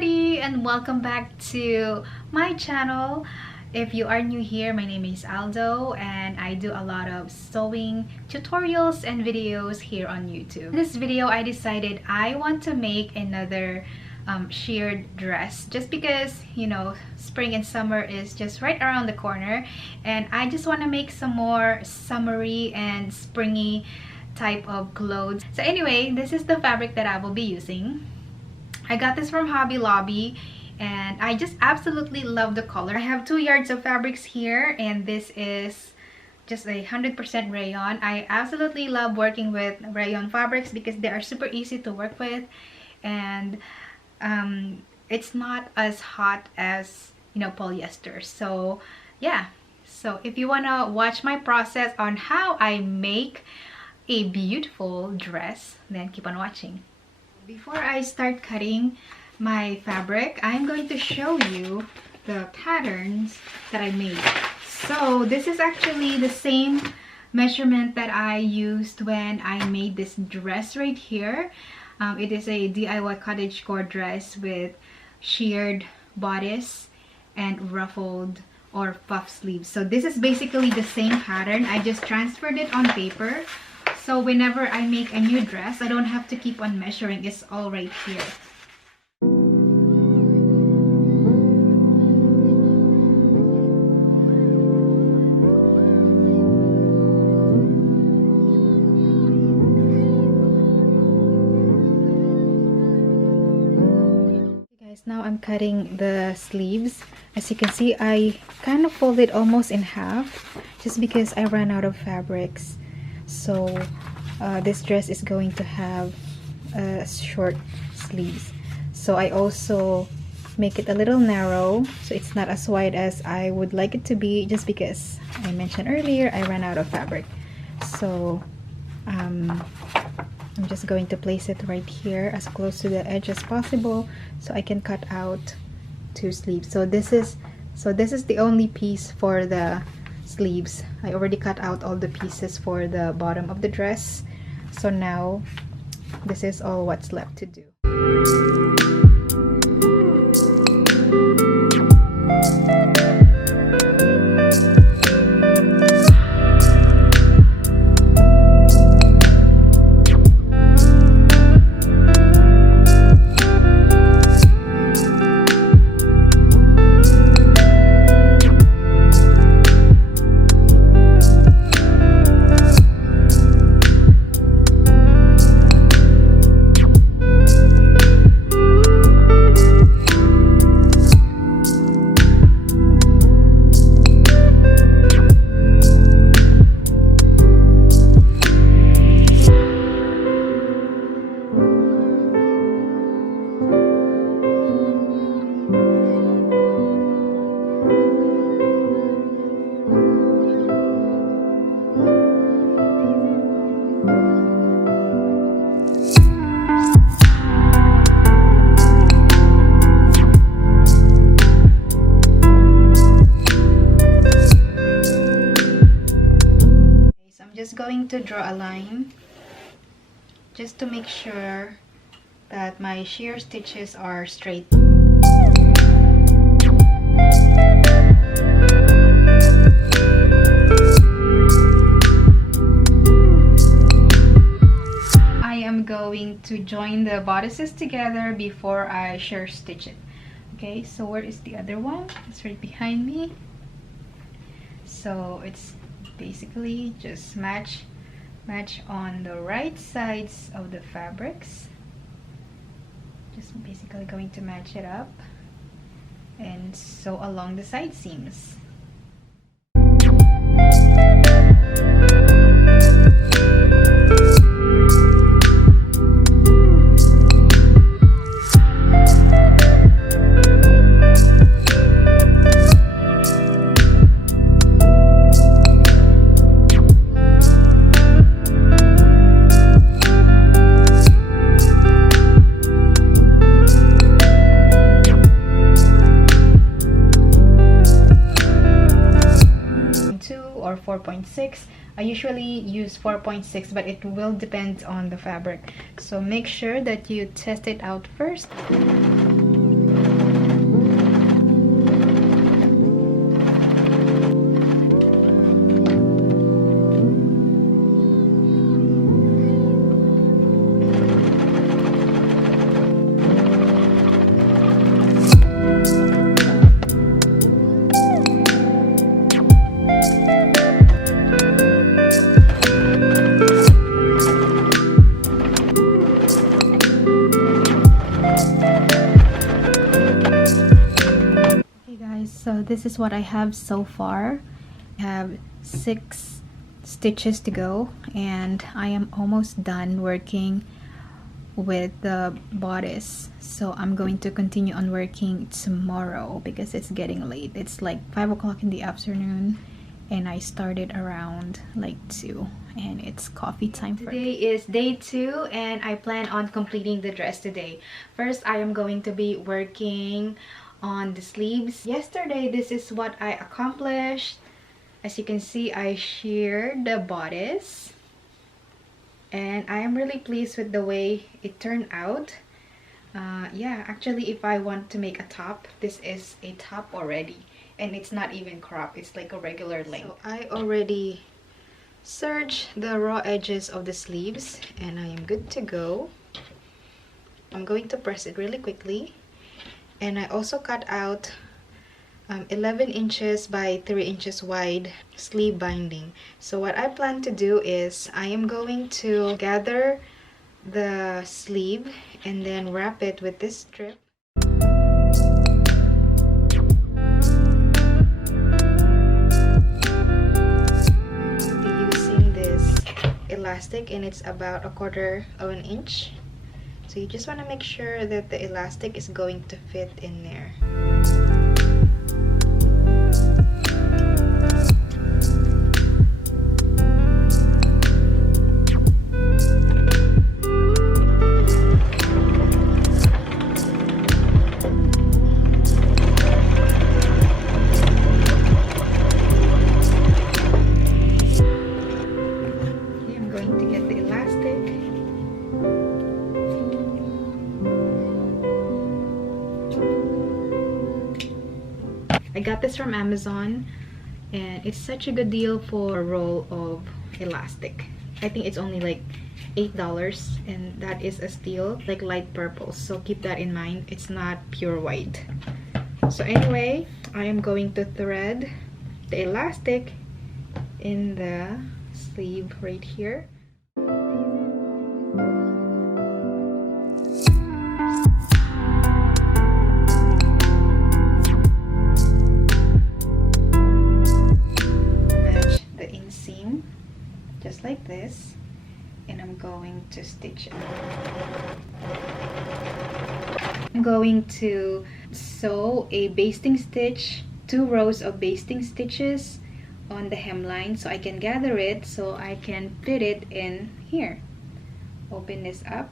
everybody, and welcome back to my channel. If you are new here, my name is Aldo and I do a lot of sewing tutorials and videos here on YouTube. In this video, I decided I want to make another sheared dress just because, you know, spring and summer is just right around the corner, and I just want to make some more summery and springy type of clothes. So anyway, this is the fabric that I will be using. I got this from Hobby Lobby and I just absolutely love the color. I have 2 yards of fabrics here, and this is just 100% rayon. I absolutely love working with rayon fabrics because they are super easy to work with, and it's not as hot as, you know, polyester. So yeah, so if you want to watch my process on how I make a beautiful dress, then keep on watching. Before I start cutting my fabric, I'm going to show you the patterns that I made. So this is actually the same measurement that I used when I made this dress right here. It is a DIY cottagecore dress with sheared bodice and ruffled or puff sleeves. So this is basically the same pattern. I just transferred it on paper. So whenever I make a new dress, I don't have to keep on measuring. It's all right here. Now I'm cutting the sleeves. As you can see, I kind of folded almost in half just because I ran out of fabrics. So this dress is going to have short sleeves. So I also make it a little narrow so it's not as wide as I would like it to be, just because I mentioned earlier I ran out of fabric. So I'm just going to place it right here as close to the edge as possible so I can cut out 2 sleeves. So this is the only piece for the sleeves. I already cut out all the pieces for the bottom of the dress. So now this is all what's left to do. Going to draw a line just to make sure that my shear stitches are straight. I am going to join the bodices together before I shear stitch it. Okay, so where is the other one? It's right behind me. So it's basically just match on the right sides of the fabrics. Just basically going to match it up and sew along the side seams. Or 4.6. I usually use 4.6, but it will depend on the fabric. So make sure that you test it out first. this is what I have so far. I have 6 stitches to go, and I am almost done working with the bodice. So I'm going to continue on working tomorrow because it's getting late. It's like 5 o'clock in the afternoon, and I started around like 2, and it's coffee time. Today is day 2, and I plan on completing the dress today. First, I am going to be working on the sleeves. Yesterday, this is what I accomplished. As you can see, I sheared the bodice, and I am really pleased with the way it turned out. Yeah, actually, if I want to make a top, this is a top already, and it's not even cropped. It's like a regular length. So I already serged the raw edges of the sleeves, and I am good to go. I'm going to press it really quickly, and I also cut out 11 inches by 3 inches wide sleeve binding. So what I plan to do is I am going to gather the sleeve and then wrap it with this strip. Using this elastic, and it's about 1/4 of an inch. So you just want to make sure that the elastic is going to fit in there. I got this from Amazon, and it's such a good deal for a roll of elastic. I think it's only like $8, and that is a steal, like light purple. So keep that in mind. It's not pure white. So anyway, I am going to thread the elastic in the sleeve right here. Just like this, and I'm going to stitch it. I'm going to sew a basting stitch, 2 rows of basting stitches on the hemline, so I can gather it so I can fit it in here. Open this up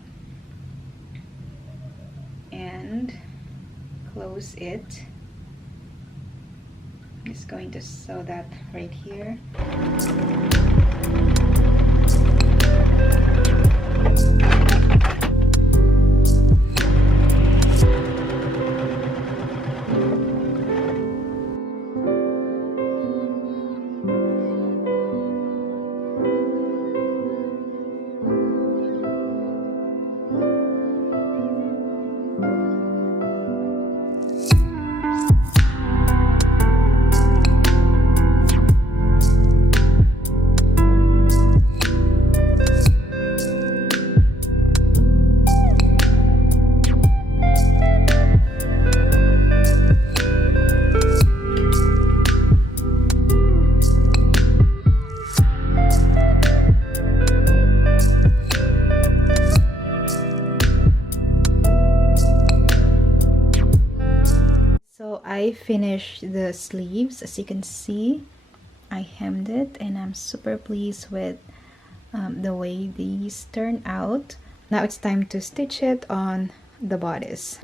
and close it. I'm just going to sew that right here. I finished the sleeves. As you can see, I hemmed it, and I'm super pleased with the way these turn out. Now it's time to stitch it on the bodice.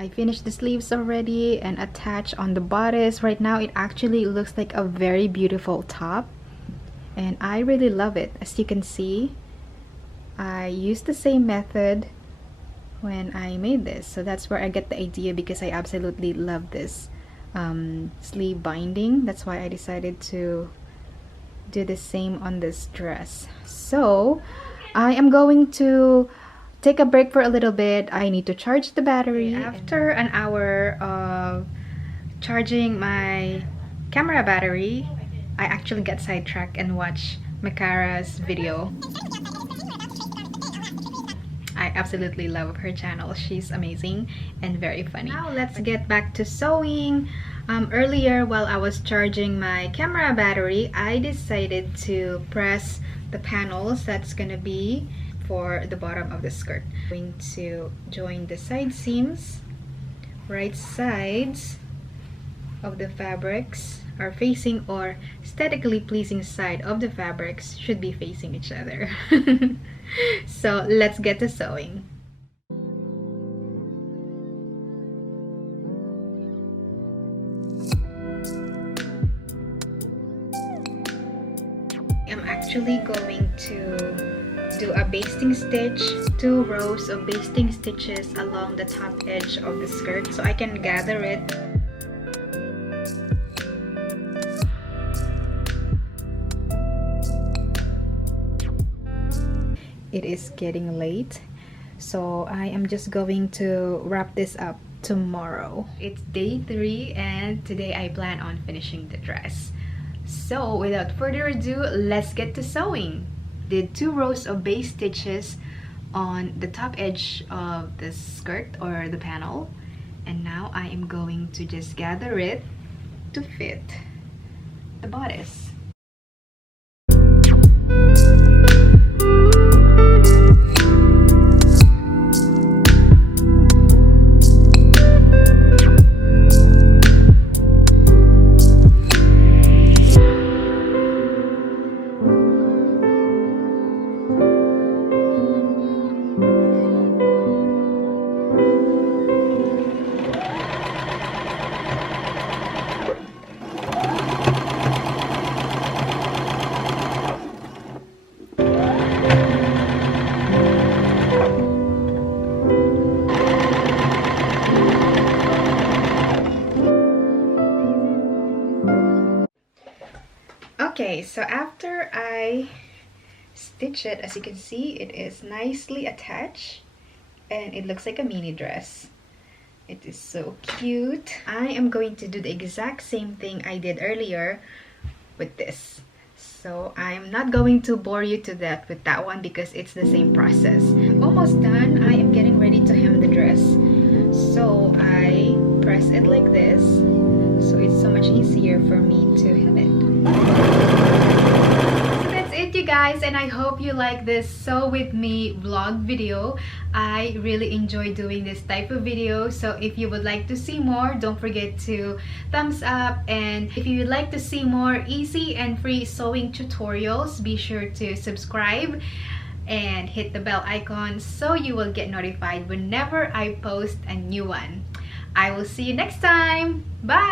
I finished the sleeves already and attached on the bodice. Right now it actually looks like a very beautiful top, and I really love it. As you can see, I used the same method when I made this, so that's where I get the idea, because I absolutely love this sleeve binding. That's why I decided to do the same on this dress. So I am going to take a break for a little bit. I need to charge the battery. After an hour of charging my camera battery, I actually got sidetracked and watched Makara's video. I absolutely love her channel. She's amazing and very funny. Now let's get back to sewing. Earlier, while I was charging my camera battery, I decided to press the panels that's gonna be for the bottom of the skirt. I'm going to join the side seams. Right sides of the fabrics are facing, or aesthetically pleasing side of the fabrics should be facing each other. So let's get to sewing. I'm actually going to do a basting stitch, 2 rows of basting stitches along the top edge of the skirt so I can gather it. It is getting late, so I am just going to wrap this up tomorrow. It's day 3 and today I plan on finishing the dress. So without further ado, let's get to sewing. Did 2 rows of base stitches on the top edge of the skirt or the panel, and now I am going to just gather it to fit the bodice. Okay, so after I stitch it, as you can see, it is nicely attached and it looks like a mini dress. It is so cute. I am going to do the exact same thing I did earlier with this. So I'm not going to bore you to death with that one because it's the same process. I'm almost done. I am getting ready to hem the dress. So I press it like this. So it's so much easier for me to hem it. So that's it, you guys, and I hope you like this sew with me vlog video. I really enjoy doing this type of video, so if you would like to see more, don't forget to thumbs up, and if you would like to see more easy and free sewing tutorials, be sure to subscribe and hit the bell icon so you will get notified whenever I post a new one. I will see you next time. Bye!